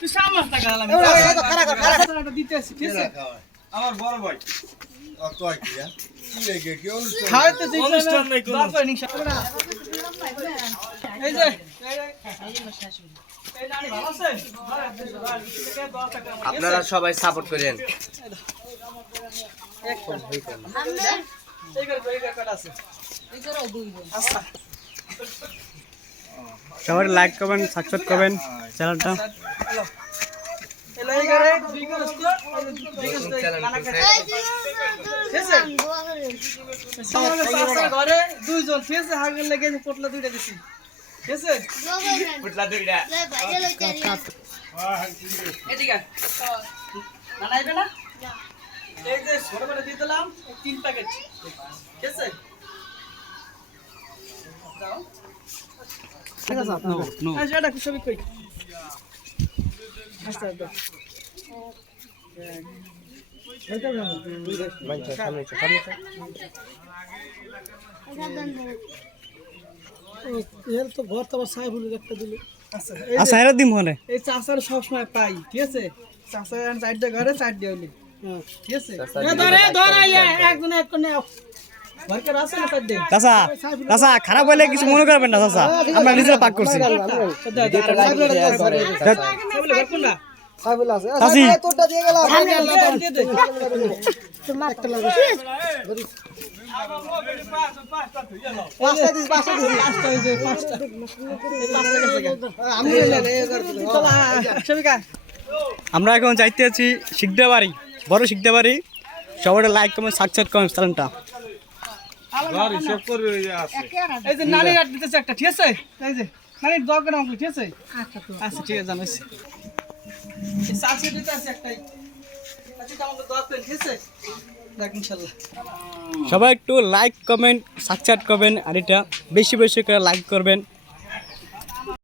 তুই সামনে টাকা আলাম দিতেছি ঠিক আছে আমার বড় ভাই খাইতে দিই অনুষ্ঠান নাই কোনো। বাপ নিশা এই যে এই নানি ভালো আছে আপনারা সবাই সাপোর্ট করেন। সবাই লাইক করবেন, সাবস্ক্রাইব করবেন চ্যানেলটা। ঘরে দুইজন ঠিক আছে হাগের লেগে পোটলা দুইটা দিছি ঠিক আছে পুটলা দুইটা এদিকে না নাইবে না এই যে ছোটবেলা দিয়ে দিলাম 3 প্যাকেট ঠিক আছে দাও ঠিক আছে নো এটা কি সবই কই আচ্ছা দাও এর তো ঘর তো সাইবুলের একটা দিল আচ্ছা আচ্ছা এর দিম হলে এই চাচার সব সময় পাই ঠিক আছে চাচার চারটা ঘরে চার দিয়ে হইলি ঠিক আছে ধরে ধরে একজন এক কোণে ঘরকে আছে না চার দিয়ে চাচা চাচা খারাপ হইলে কিছু মনে করবেন না চাচা, আমরা নিজেরা পাক করছি। চাচি আমরা এখন যাইতে আছি শিকদাবাড়ি, বড় শিকদাবাড়ি। সবাই লাইক কমেন্ট সাবস্ক্রাইব করেন চ্যানেলটা। গাড়ি সব করবে এই যে আছে এই যে নানি রাত দিতেছে একটা ঠিক আছে এই যে নানি দরকার আমাকে ঠিক আছে আচ্ছা ঠিক আছে জানাইছি এই সাসে দিতে আছে একটাই আচ্ছা আমাকে দরকার ঠিক আছে দেখ ইনশাআল্লাহ সবাই একটু লাইক কমেন্ট সাবস্ক্রাইব করবেন, আর এটা বেশি বেশি করে লাইক করবেন।